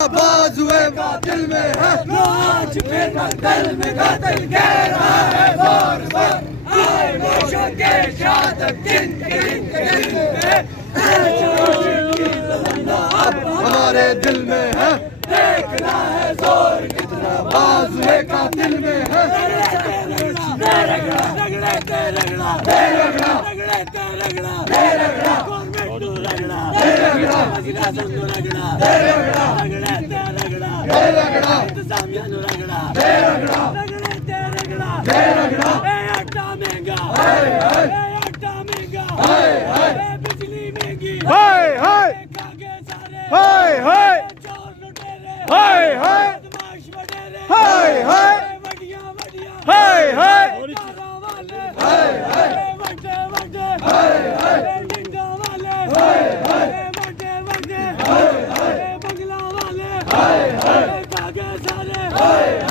बाजुए कातिल में है आज फिर मंगल में कातिल कह रहा है जोर जोर आए नौशों के शहादत दिन में हमारे दिल में है देखना है जोर कितना बाजुए कातिल में है रगड़ा रगड़ा रगड़ा रगड़ा रगड़ा रगड़ा गवर्नमेंट रगड़ा रगड़ा वज़ीर आज़म रगड़ा रगड़ा रगड़ा रगड़ा रगड़ा इंतजामिया रगड़ा रगड़ा रगड़ा रगड़ा रगड़ा आटा महंगा आटा महंगा बिजली महंगी खागे सारे चोर लुटेरे बदमाश वडेरे वडिया वडिया तारा वाले वड्डे वड्डे डिंगा वाले वड्डे वड्डे बंगला वाले खागे सारे